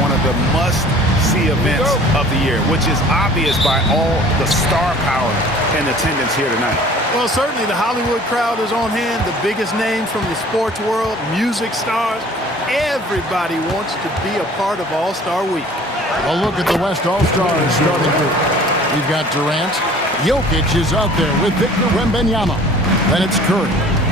one of the must-see events of the year, which is obvious by all the star power and attendance here tonight. Well, certainly the Hollywood crowd is on hand, the biggest names from the sports world, music stars. Everybody wants to be a part of All-Star Week. A look at the West All-Stars starting group. We've got Durant. Jokic is out there with Victor Wembanyama. Then it's Curry.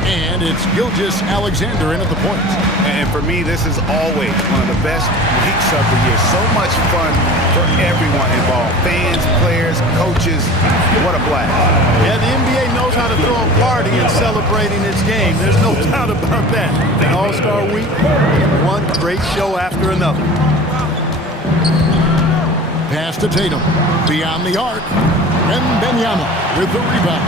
And it's Gilgeous-Alexander in at the point. And for me, this is always one of the best weeks of the year. So much fun for everyone involved. Fans, players, coaches. What a blast. Yeah, the NBA knows how to throw a party in celebrating its game. There's no doubt about that. An All-Star Week, one great show after another. Pass to Tatum. Beyond the arc. Wembanyama with the rebound.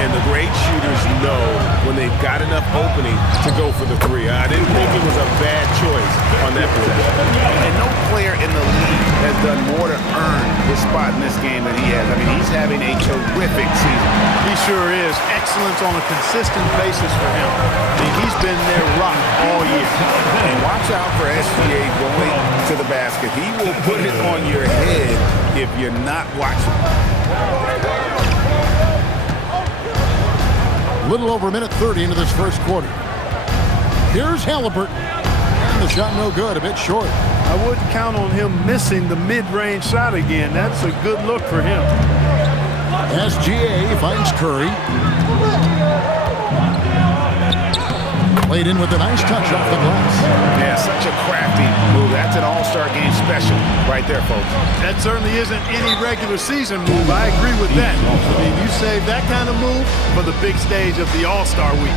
And the great shooters know when they've got enough opening to go for the three. I didn't think it was a bad choice on that possession. And no player in the league has done more to earn his spot in this game than he has. I mean, he's having a terrific season. He sure is. Excellence on a consistent basis for him. I mean, he's been their rock all year. And watch out for SGA going to the basket. He will put it on your head if you're not watching. A little over a minute 30 into this first quarter. Here's Halliburton. And the shot no good, a bit short. I wouldn't count on him missing the mid-range shot again. That's a good look for him. SGA finds Curry. Played in with a nice touch off the glass. Yeah, such a crafty move. That's an all-star game special right there, folks. That certainly isn't any regular season move. I agree with that. I mean, you save that kind of move for the big stage of the All-Star Week.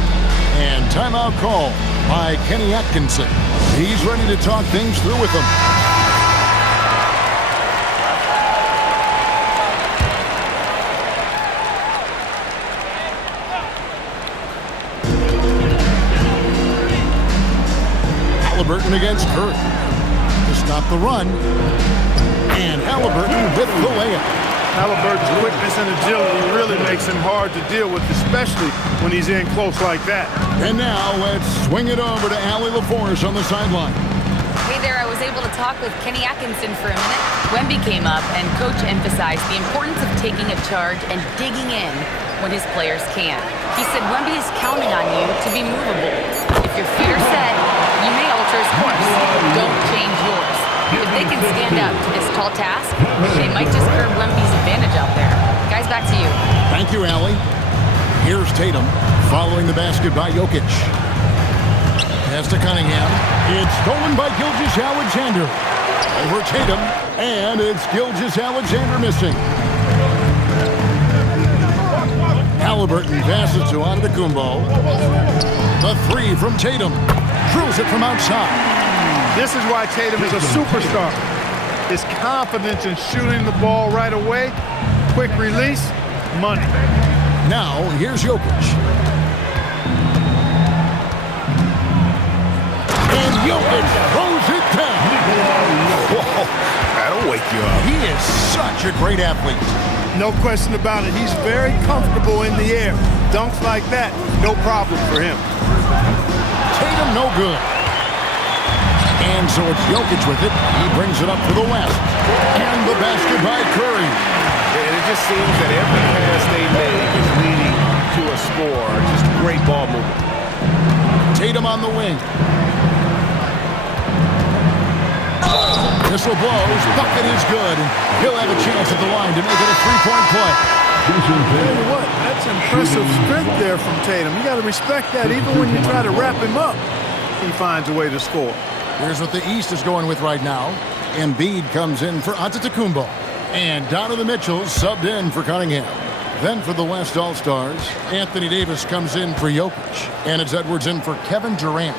And timeout call by Kenny Atkinson. He's ready to talk things through with them. Halliburton against Curry to stop the run. And Halliburton with the layup. Halliburton's quickness and agility really makes him hard to deal with, especially when he's in close like that. And now let's swing it over to Allie LaForce on the sideline. Hey there, I was able to talk with Kenny Atkinson for a minute. Wemby came up and Coach emphasized the importance of taking a charge and digging in when his players can. He said Wemby is counting on you to be movable. If your feet are set, you may alter his course. Don't change yours. If they can stand up to this tall task, they might just curb Wemby's advantage out there. Guys, back to you. Thank you, Allie. Here's Tatum following the basket by Jokic. Pass to Cunningham. It's stolen by Gilgeous-Alexander. Over Tatum, and it's Gilgeous-Alexander missing. Halliburton passes to Antetokounmpo. The three from Tatum. Drills it from outside. This is why Tatum is a superstar. His confidence in shooting the ball right away, quick release, money. Now, here's Jokic. And Jokic throws it down. Whoa, that'll wake you up. He is such a great athlete. No question about it. He's very comfortable in the air. Dunks like that, no problem for him. Tatum no good. And so it's Jokic with it. He brings it up for the West. And the basket by Curry. And it just seems that every pass they make is leading to a score. Just great ball movement. Tatum on the wing. Whistle blows. Bucket is good. He'll have a chance at the line to make it a three-point play. Tell you what, that's impressive strength there from Tatum. You got to respect that. Even when you try to wrap him up, he finds a way to score. Here's what the East is going with right now. Embiid comes in for Antetokounmpo. And Donovan Mitchell subbed in for Cunningham. Then for the West All-Stars, Anthony Davis comes in for Jokic. And it's Edwards in for Kevin Durant.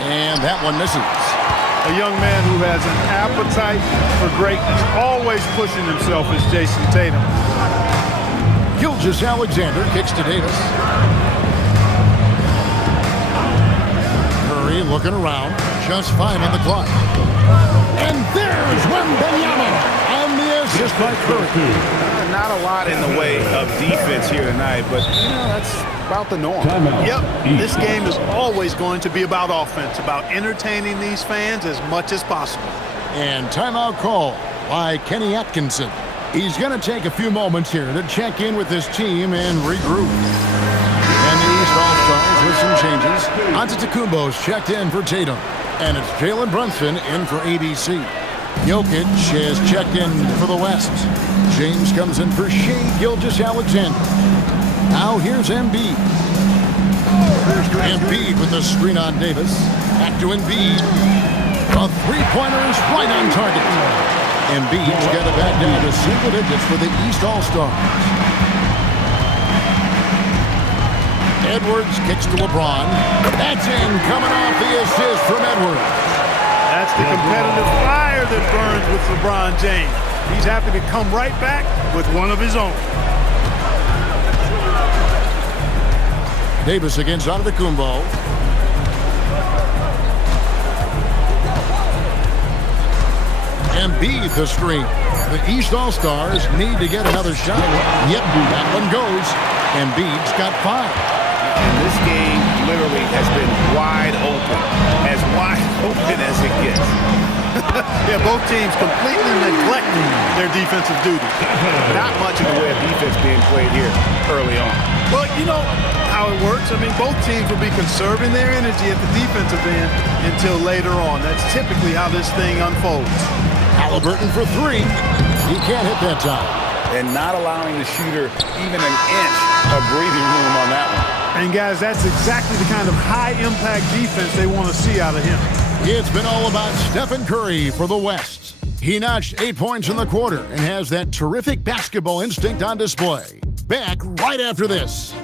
And that one misses. A young man who has an appetite for greatness, always pushing himself, is Jason Tatum. Gilgeous-Alexander kicks to Davis. Curry looking around. Just 5 on the clock. And there's Wembanyama on the assist by Curry. Not a lot in the way of defense here tonight, but you know, that's about the norm. Yep, this game is always going to be about offense, about entertaining these fans as much as possible. And timeout call by Kenny Atkinson. He's going to take a few moments here to check in with his team and regroup. And the East All-Stars with some changes. Antetokounmpo's checked in for Tatum. And it's Jalen Brunson in for ABC. Jokic has checked in for the West. James comes in for Shai Gilgeous-Alexander. Now here's Embiid. Embiid with the screen on Davis. Back to Embiid. The three-pointer is right on target. Embiid's got it back down to single digits for the East All-Stars. Edwards kicks to LeBron. That's in, coming off the assist from Edwards. That's the competitive fire that burns with LeBron James. He's happy to come right back with one of his own. Davis against Antetokounmpo. Embiid the screen. The East All-Stars need to get another shot. Yep, that one goes. Embiid's got 5. And this game literally has been wide open as it gets. Yeah, both teams completely neglecting their defensive duty. Not much in the way of defense being played here early on. Well, you know how it works. I mean, both teams will be conserving their energy at the defensive end until later on. That's typically how this thing unfolds. Halliburton for 3. He can't hit that time. And not allowing the shooter even an inch of breathing room on that one. And, guys, that's exactly the kind of high-impact defense they want to see out of him. It's been all about Stephen Curry for the West. He notched 8 points in the quarter and has that terrific basketball instinct on display. Back right after this.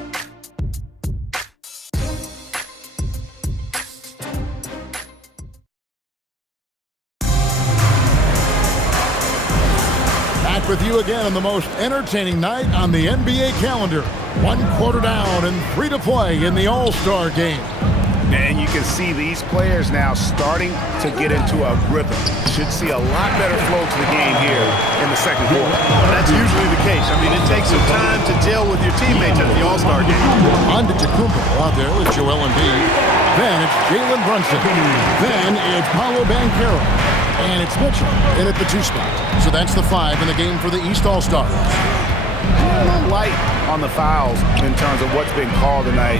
Back with you again on the most entertaining night on the NBA calendar. 1 quarter down and 3 to play in the All-Star game. And you can see these players now starting to get into a rhythm. Should see a lot better flow to the game here in the second quarter. That's usually the case. I mean, it takes some time to gel with your teammates at the All-Star game. Antetokounmpo out there with Joel Embiid. Then it's Jalen Brunson. Then it's Paolo Banchero. And it's Mitchell in at the 2 spot. So that's the 5 in the game for the East All-Stars. A little light on the fouls in terms of what's been called tonight.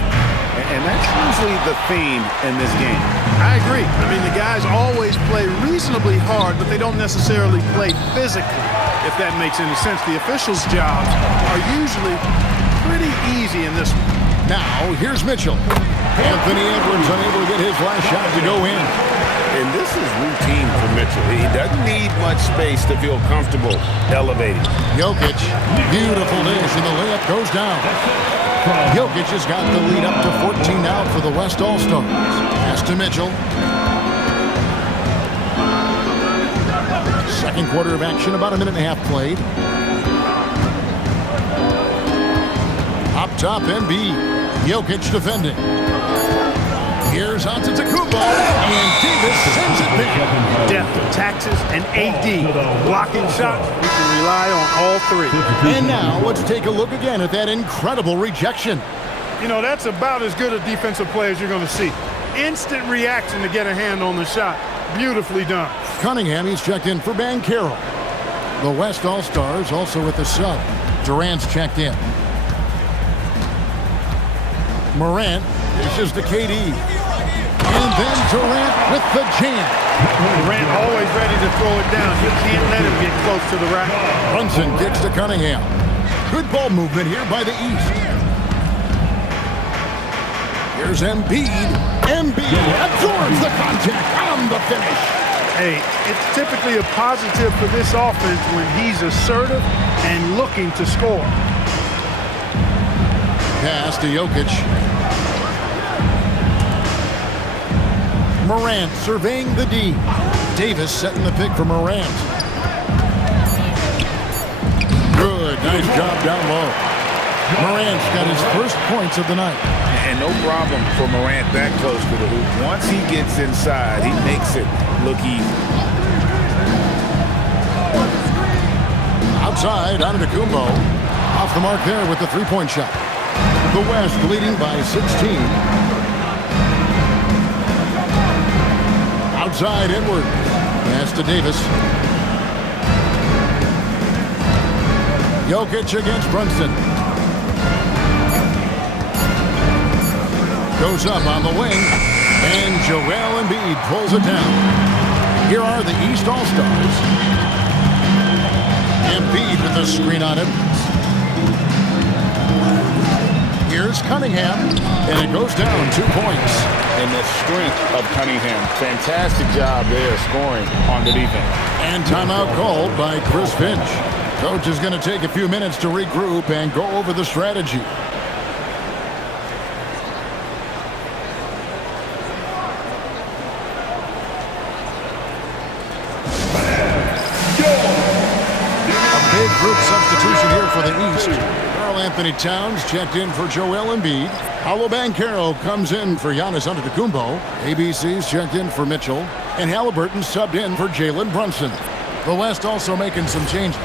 And that's usually the theme in this game. I agree. I mean, the guys always play reasonably hard, but they don't necessarily play physically, if that makes any sense. The officials' jobs are usually pretty easy in this one. Now, here's Mitchell. Anthony Edwards unable to get his last shot to go in. And this is routine for Mitchell. He doesn't need much space to feel comfortable elevating. Jokic, beautiful dish, and the layup goes down. Jokic has got the lead up to 14 out for the West All-Stars. Pass to Mitchell. Second quarter of action, about a minute and a half played. Up top, Embiid. Jokic defending. Here's Antetokounmpo, and Davis sends it back. Depth, taxes, and AD. Blocking shots, we can rely on all 3. And now let's take a look again at that incredible rejection. You know, that's about as good a defensive play as you're going to see. Instant reaction to get a hand on the shot. Beautifully done. Cunningham, he's checked in for Banchero. The West All-Stars also with the sub. Durant's checked in. Morant dishes to KD. And then Durant with the jam. Durant always ready to throw it down. You can't let him get close to the rack. Brunson kicks to Cunningham. Good ball movement here by the East. Here's Embiid. Embiid absorbs the contact on the finish. Hey, it's typically a positive for this offense when he's assertive and looking to score. Pass to Jokic. Morant surveying the D. Davis setting the pick for Morant. Good, nice job down low. Morant's got his first points of the night. And no problem for Morant that close to the hoop. Once he gets inside, he makes it look easy. Outside, Antetokounmpo. Off the mark there with the 3-point shot. The West leading by 16. Outside Edwards. Pass to Davis. Jokic against Brunson. Goes up on the wing. And Joel Embiid pulls it down. Here are the East All-Stars. Embiid with the screen on Edwards. Here's Cunningham, and it goes down 2 points. And the strength of Cunningham. Fantastic job there scoring on the defense. And timeout called by Chris Finch. Coach is going to take a few minutes to regroup and go over the strategy. Big group substitution here for the East. Karl-Anthony Towns checked in for Joel Embiid. Paolo Banchero comes in for Giannis Antetokounmpo. ABC's checked in for Mitchell. And Halliburton subbed in for Jalen Brunson. The West also making some changes.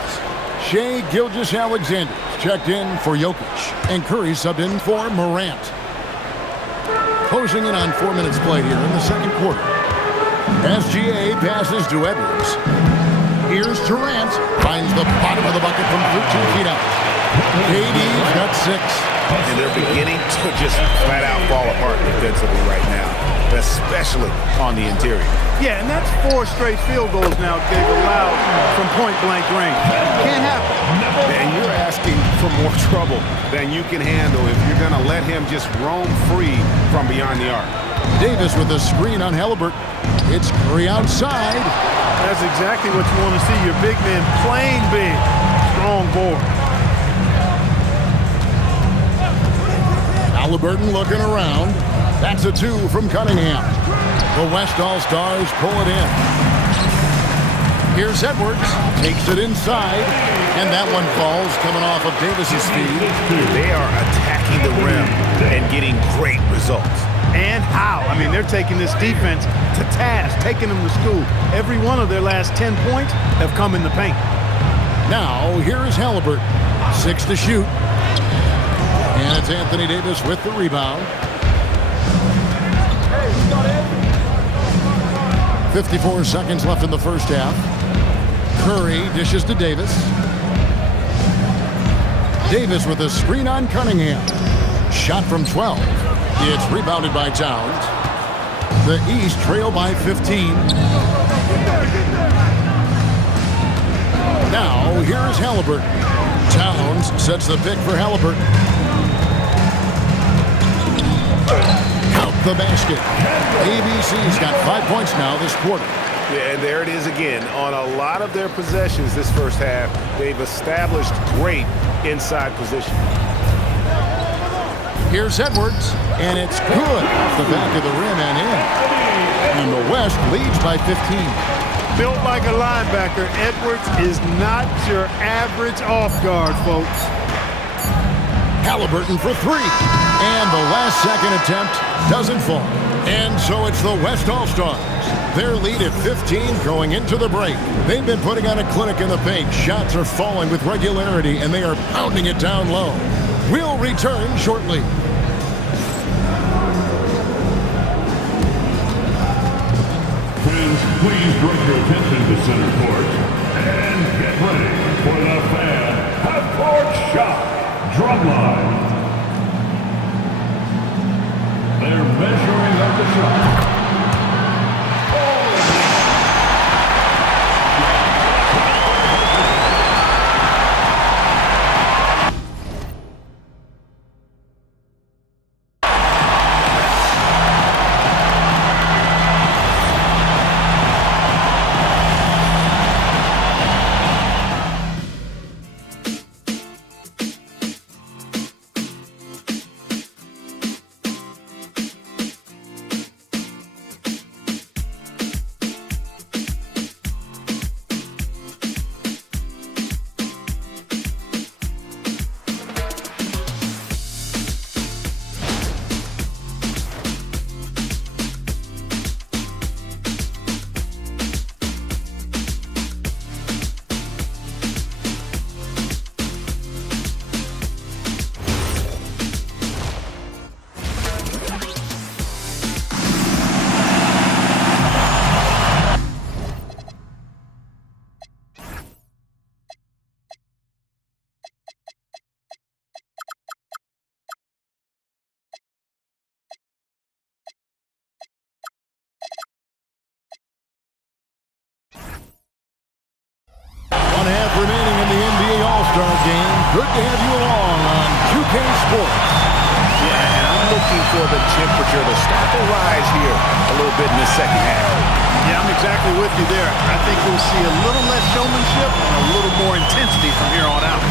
Shai Gilgeous-Alexander checked in for Jokic. And Curry subbed in for Morant. Closing in on 4 minutes played here in the second quarter. SGA passes to Edwards. Here's Durant. Finds the bottom of the bucket from 13 feet out. KD's got 6. And they're beginning to just flat out fall apart defensively right now, especially on the interior. Yeah, and that's 4 straight field goals now they've allowed from point-blank range. Can't happen. And you're asking for more trouble than you can handle if you're going to let him just roam free from beyond the arc. Davis with a screen on Halliburton. It's Curry outside. That's exactly what you want to see, your big men playing big. Strong board. Halliburton looking around. That's a 2 from Cunningham. The West All-Stars pull it in. Here's Edwards. Takes it inside. And that one falls coming off of Davis's feed. They are attacking the rim and getting great results. And how? I mean, they're taking this defense to task, taking them to school. Every one of their last 10 points have come in the paint. Now, here is Halliburton. 6 to shoot. And it's Anthony Davis with the rebound. 54 seconds left in the first half. Curry dishes to Davis. Davis with a screen on Cunningham. Shot from 12. It's rebounded by Towns. The East trail by 15. Now, here's Halliburton. Towns sets the pick for Halliburton. Count the basket. ABC's got 5 points now this quarter. Yeah, and there it is again. On a lot of their possessions this first half, they've established great inside position. Here's Edwards, and it's good off the back of the rim and in. And the West leads by 15. Built like a linebacker, Edwards is not your average off guard, folks. Halliburton for 3. And the last second attempt doesn't fall. And so it's the West All-Stars. Their lead at 15 going into the break. They've been putting on a clinic in the paint. Shots are falling with regularity, and they are pounding it down low. We'll return shortly. Fans, please direct your attention to center court and get ready for the fan half-court shot drumline. They're measuring up the shot. 1 half remaining in the NBA All-Star Game. Good to have you along on 2K Sports. Yeah, and I'm looking for the temperature to start to rise here a little bit in the second half. Yeah, I'm exactly with you there. I think we'll see a little less showmanship and a little more intensity from here on out.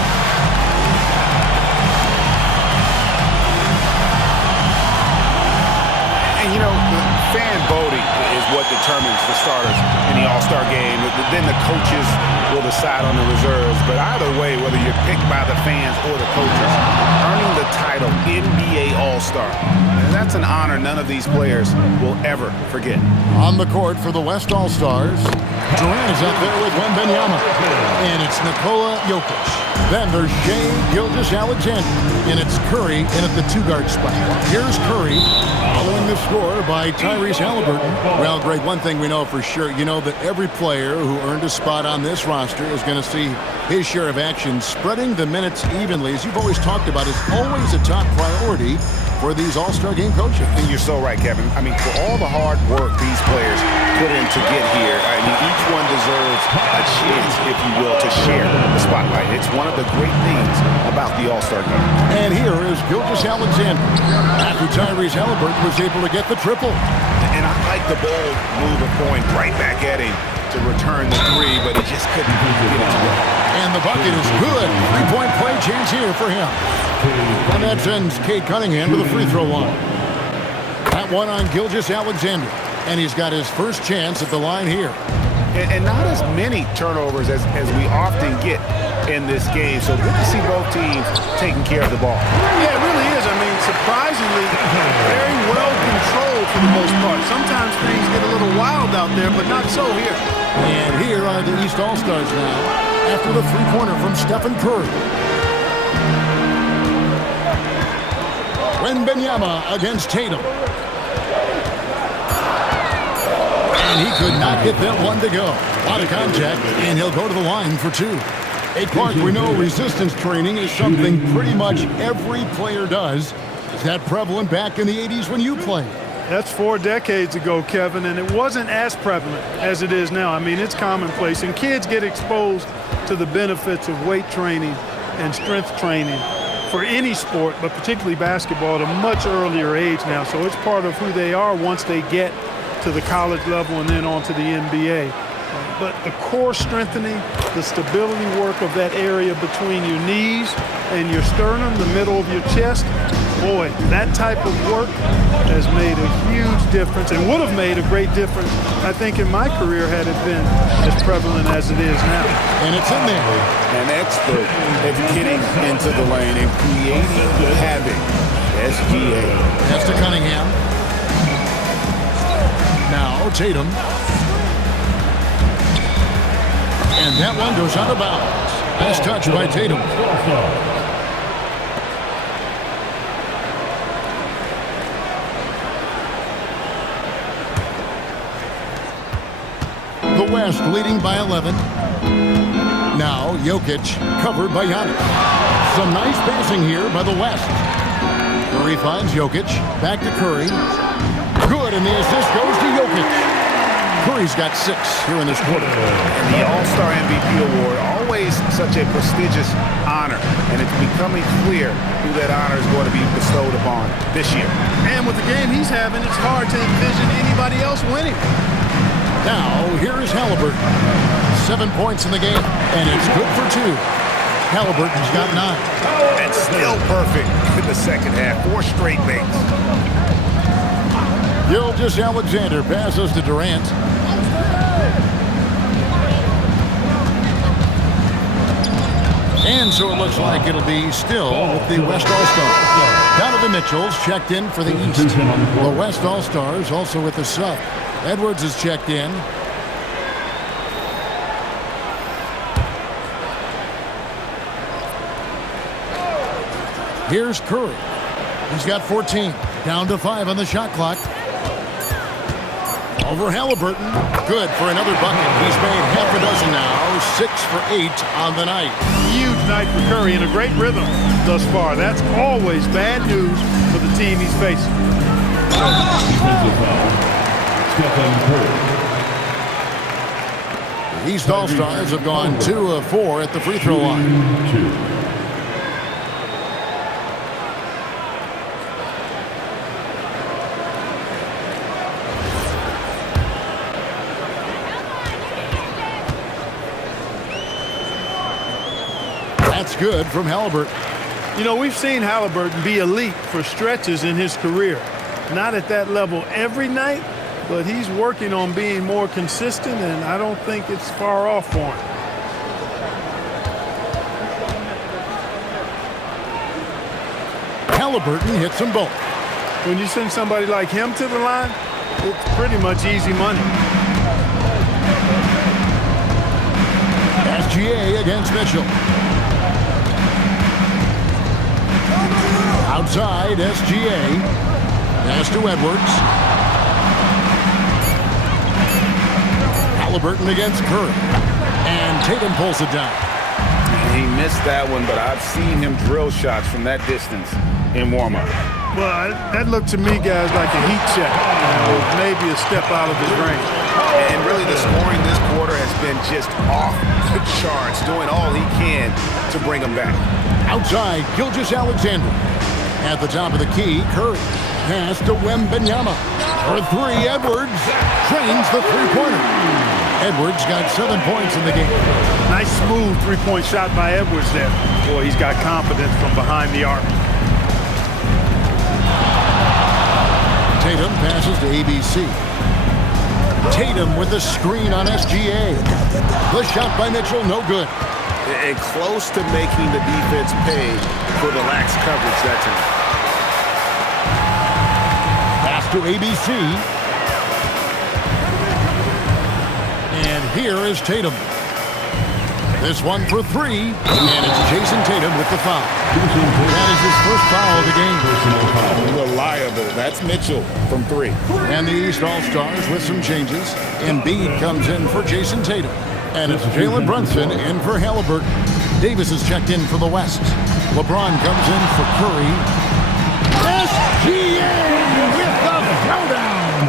And, you know, the fan voting is what determines the starters in the All-Star Game. Then the coaches will decide on the reserves. But either way, whether you're picked by the fans or the coaches, earning the title NBA All-Star, and that's an honor none of these players will ever forget. On the court for the West All-Stars, Durant is up there with Wembanyama. And it's Nikola Jokic. Then there's Shai Gilgeous-Alexander. And it's Curry in at the two-guard spot. Here's Curry following the score by Tyrese Halliburton. Well, Greg, one thing we know for sure, you know that every player who earned a spot on this roster is going to see his share of action. Spreading the minutes evenly, as you've always talked about, is always a top priority for these All-Star Game coaches. And you're so right, Kevin. I mean, for all the hard work these players put in to get here, I mean, each one deserves a chance, if you will, to share the spotlight. It's one of the great things about the All-Star Game. And here is Gilgeous-Alexander after Tyrese Halliburton was able to get the triple. And I like the bold move of going right back at him to return the three, but he just couldn't get it to go. And the bucket is good. Three-point play chance here for him. And that sends Cade Cunningham to the free throw line. That one on Gilgeous-Alexander. And he's got his first chance at the line here. And not as many turnovers as we often get in this game. So good to see both teams taking care of the ball. Yeah, it really is. I mean, surprisingly, very well controlled for the most part. Sometimes things get a little wild out there, but not so here. And here are the East All-Stars now after the three-pointer from Stephen Curry. Wembanyama against Tatum. And he could not get that one to go. A lot of contact, and he'll go to the line for two. Hey, Clark, we know resistance training is something pretty much every player does. Is that prevalent back in the 80s when you played? That's 4 decades ago, Kevin, and it wasn't as prevalent as it is now. I mean, it's commonplace, and kids get exposed to the benefits of weight training and strength training for any sport, but particularly basketball, at a much earlier age now. So it's part of who they are once they get to the college level and then on to the NBA. But the core strengthening, the stability work of that area between your knees and your sternum, the middle of your chest, boy, that type of work has made a huge difference and would have made a great difference, I think, in my career had it been as prevalent as it is now. And it's in there. An expert at getting into the lane and creating havoc. SGA. That's to Cunningham. Now Tatum. And that one goes out of bounds. Nice touch by Tatum. The West leading by 11. Now Jokic covered by Giannis. Some nice passing here by the West. Curry finds Jokic. Back to Curry. Good, and the assist goes to Jokic. Curry's got 6 here in this quarter. And the All-Star MVP award, always such a prestigious honor, and it's becoming clear who that honor is going to be bestowed upon this year. And with the game he's having, it's hard to envision anybody else winning. Now, here is Halliburton. 7 points in the game, and it's good for 2. Halliburton's got 9. And still perfect in the second half. 4 straight makes. Gilgeous-Alexander passes to Durant. And so it looks like it'll be still with the West All-Stars. Donovan Mitchell's checked in for the East. The West All-Stars also with the sub. Edwards is checked in. Here's Curry. He's got 14. Down to 5 on the shot clock. Over Halliburton. Good for another bucket. He's made half a dozen now. 6 for 8 on the night. Huge night for Curry and a great rhythm thus far. That's always bad news for the team he's facing. Defensive foul. Stephen Curry. East All-Stars have gone 2 of 4 at the free throw line. 2. That's good from Halliburton. You know, we've seen Halliburton be elite for stretches in his career. Not at that level every night, but he's working on being more consistent, and I don't think it's far off for him. Halliburton hits them both. When you send somebody like him to the line, it's pretty much easy money. SGA against Mitchell. Outside, SGA. Pass to Edwards. Halliburton against Curry. And Tatum pulls it down. He missed that one, but I've seen him drill shots from that distance in warm-up. Well, that looked to me, guys, like a heat check. Maybe a step out of his range. And really the scoring this quarter has been just off the charts, doing all he can to bring him back. Outside, Gilgeous-Alexander. At the top of the key, Curry. Pass to Wembanyama. For 3, Edwards trains the three-pointer. Edwards got 7 points in the game. Nice smooth three-point shot by Edwards there. Boy, he's got confidence from behind the arc. Tatum passes to ABC. Tatum with the screen on SGA. The shot by Mitchell, no good. And close to making the defense pay for the lax coverage that time. Pass to ABC. And here is Tatum. This one for 3. And it's Jason Tatum with the foul. That is his first foul of the game. Reliable. That's Mitchell from 3. And the East All-Stars with some changes. Embiid comes in for Jason Tatum. And it's Jalen Brunson in for Halliburton. Davis is checked in for the West. LeBron comes in for Curry. SGA with the throwdown.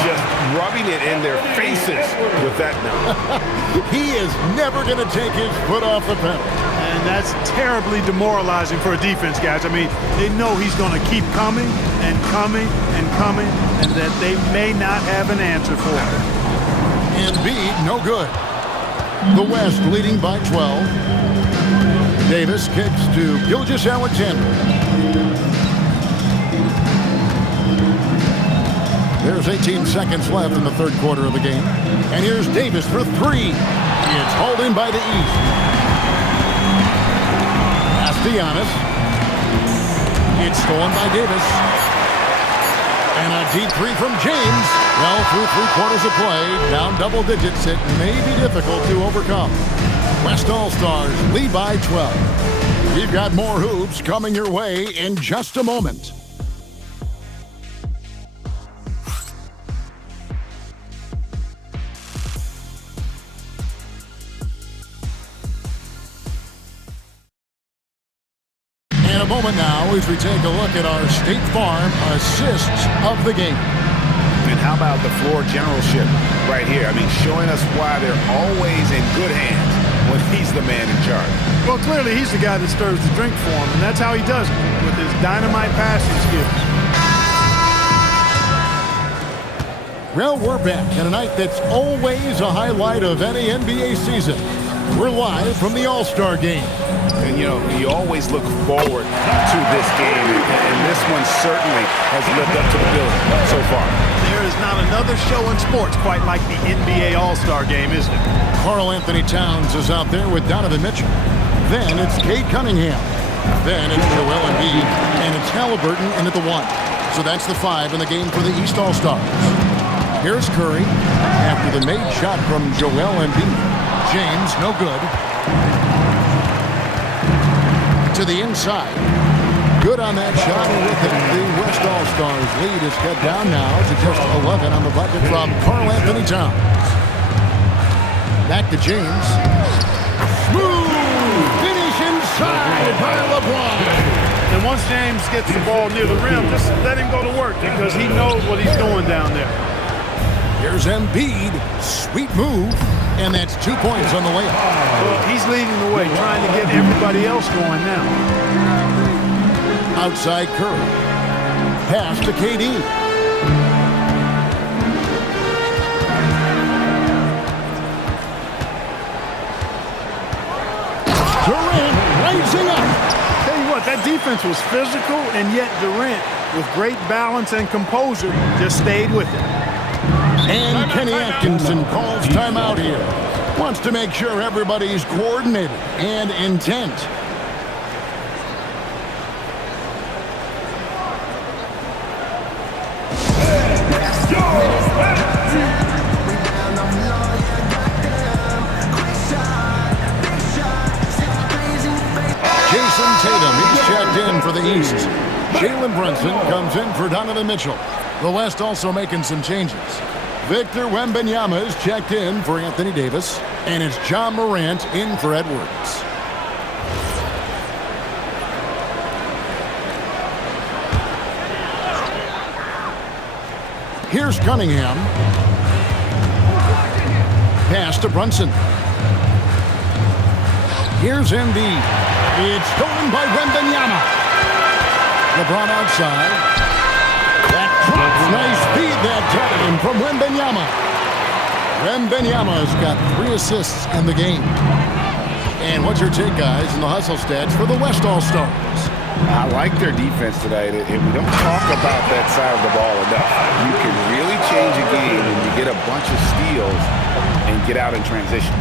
Just rubbing it in their faces with that now. He is never going to take his foot off the pedal. And that's terribly demoralizing for a defense, guys. I mean, they know he's going to keep coming and coming and coming, and that they may not have an answer for it. Embiid, no good. The West leading by 12. Davis kicks to Gilgeous-Alexander. There's 18 seconds left in the third quarter of the game. And here's Davis for 3. It's hauled in by the East. Pass to Giannis. It's stolen by Davis. And a deep 3 from James. Well, through 3 quarters of play, down double digits, it may be difficult to overcome. West All-Stars lead by 12. We've got more hoops coming your way in just a moment. In a moment now, as we take a look at our State Farm assists of the game. And how about the floor generalship right here? I mean, showing us why they're always in good hands when he's the man in charge. Well, clearly he's the guy that stirs the drink for him, and that's how he does it, with his dynamite passing skills. Well, we're back at a night that's always a highlight of any NBA season. We're live from the All-Star Game. And, you know, you always look forward to this game, and this one certainly has lived up to the billing so far. There is not another show in sports quite like the NBA All-Star Game, is it? Karl Anthony Towns is out there with Donovan Mitchell. Then it's Cade Cunningham. Then it's Joel Embiid, and it's Halliburton in at the 1. So that's the 5 in the game for the East All-Stars. Here's Curry after the made shot from Joel Embiid. James, no good. To the inside. Good on that shot, and with it, the West All-Stars lead is cut down now to just 11 on the bucket from Karl Anthony Towns. Back to James. Smooth finish inside by LeBron. And once James gets the ball near the rim, just let him go to work because he knows what he's doing down there. Here's Embiid. Sweet move. And that's 2 points on the layup. Well, he's leading the way, trying to get everybody else going now. Outside Curry. Pass to KD. Durant rising up. Tell you what, that defense was physical, and yet Durant, with great balance and composure, just stayed with it. And Kenny Atkinson calls timeout here. Wants to make sure everybody's coordinated and intent. Jason Tatum, he's checked in for the East. Jalen Brunson comes in for Donovan Mitchell. The West also making some changes. Victor Wembanyama is checked in for Anthony Davis, and it's John Morant in for Edwards. Here's Cunningham. Pass to Brunson. Here's Embiid. It's stolen by Wembanyama. LeBron outside. That drops. Nice feed that time from Wembanyama. Wembanyama's got 3 assists in the game. And what's your take, guys, in the hustle stats for the West All-Stars? I like their defense tonight, and we don't talk about that side of the ball enough. You can really change a game when you get a bunch of steals and get out in transition.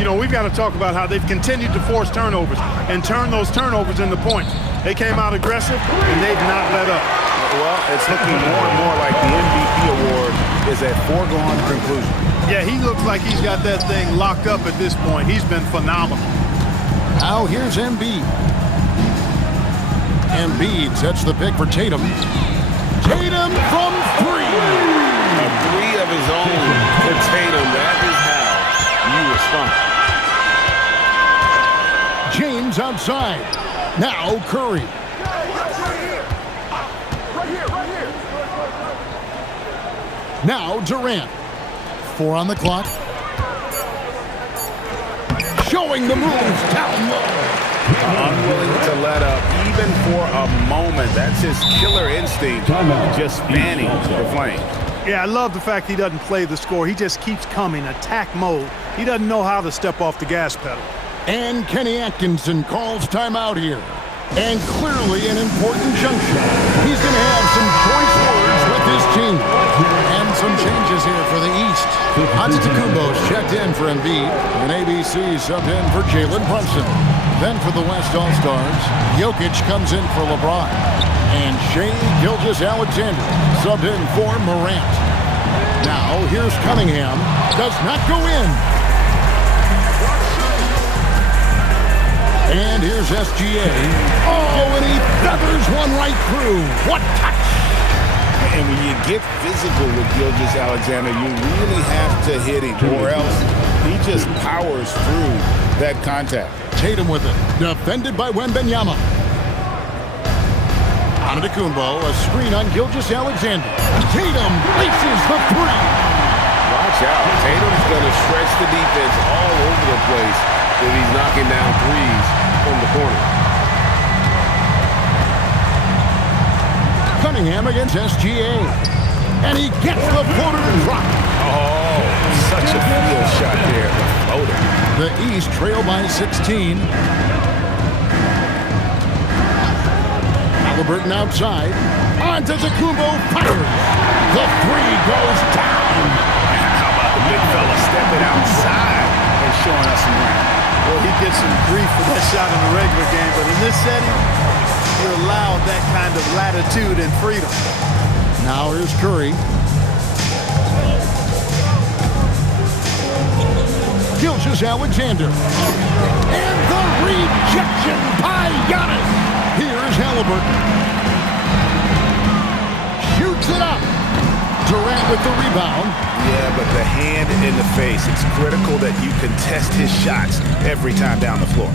You know, we've got to talk about how they've continued to force turnovers and turn those turnovers into points. They came out aggressive, and they've not let up. Well, it's looking more and more like the MVP award is a foregone conclusion. Yeah, he looks like he's got that thing locked up at this point. He's been phenomenal. Now here's Embiid. Embiid sets the pick for Tatum. Tatum from 3. A 3 of his own for Tatum. That is how you respond. James outside. Now Curry. Now Durant. 4 on the clock. Showing the moves down low. Unwilling to let up even for a moment. That's his killer instinct, just fanning the flame. Yeah, I love the fact he doesn't play the score. He just keeps coming, attack mode. He doesn't know how to step off the gas pedal. And Kenny Atkinson calls timeout here. And clearly an important junction. He's going to have some choice words with his team. And some changes here for the East. Antetokounmpo's checked in for Embiid. And ABC subbed in for Jalen Brunson. Then for the West All-Stars, Jokic comes in for LeBron. And Shai Gilgeous-Alexander subbed in for Morant. Now here's Cunningham. Does not go in. And here's SGA. Oh, and he feathers one right through. What touch! And when you get physical with Gilgeous-Alexander, you really have to hit him, or else he just powers through that contact. Tatum with it. Defended by Wembanyama. Antetokounmpo, a screen on Gilgeous-Alexander. Tatum laces the 3. Watch out. Tatum's going to stretch the defense all over the place if he's knocking down threes from the corner. Cunningham against SGA. And he gets the floater to drop. Oh, such a field shot there. The floater. The East trail by 16. Halliburton outside. Antetokounmpo fires. The 3 goes down. How about the big fella stepping outside and showing us some range? Well, he gets some grief for that shot in the regular game, but in this setting, you're allowed that kind of latitude and freedom. Now here's Curry. Gilgeous-Alexander. And the rejection by Giannis. Here's Halliburton. Shoots it up. Durant with the rebound. Yeah, but the hand in the face. It's critical that you contest his shots every time down the floor.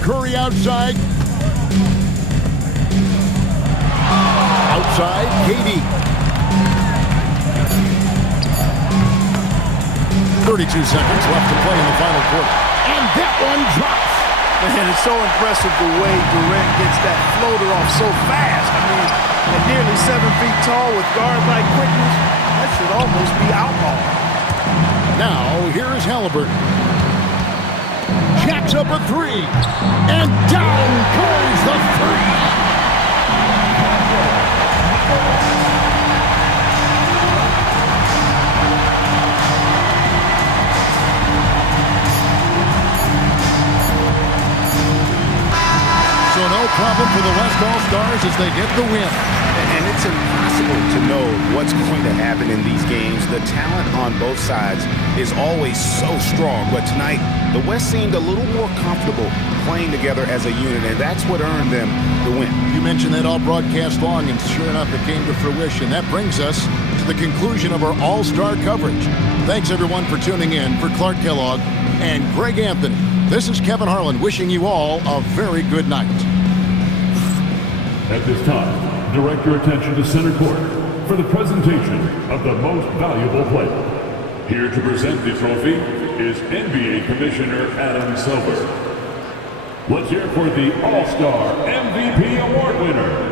Curry outside. Outside, KD. 32 seconds left to play in the final quarter. And that one drops. Man, it's so impressive the way Durant gets that floater off so fast. I mean, at nearly 7 feet tall with guard-like quickness, that should almost be outlawed. Now, here is Halliburton. Jacks up a three. And down goes the three. So no problem for the West All-Stars as they get the win. And it's impossible to know what's going to happen in these games. The talent on both sides is always so strong. But tonight, the West seemed a little more comfortable playing together as a unit, and that's what earned them the win. You mentioned that all broadcast long, and sure enough, it came to fruition. That brings us to the conclusion of our All-Star coverage. Thanks, everyone, for tuning in. For Clark Kellogg and Greg Anthony, this is Kevin Harlan wishing you all a very good night. At this time, direct your attention to center court for the presentation of the most valuable player. Here to present the trophy is NBA Commissioner Adam Silver. Let's hear for the All-Star MVP Award winner,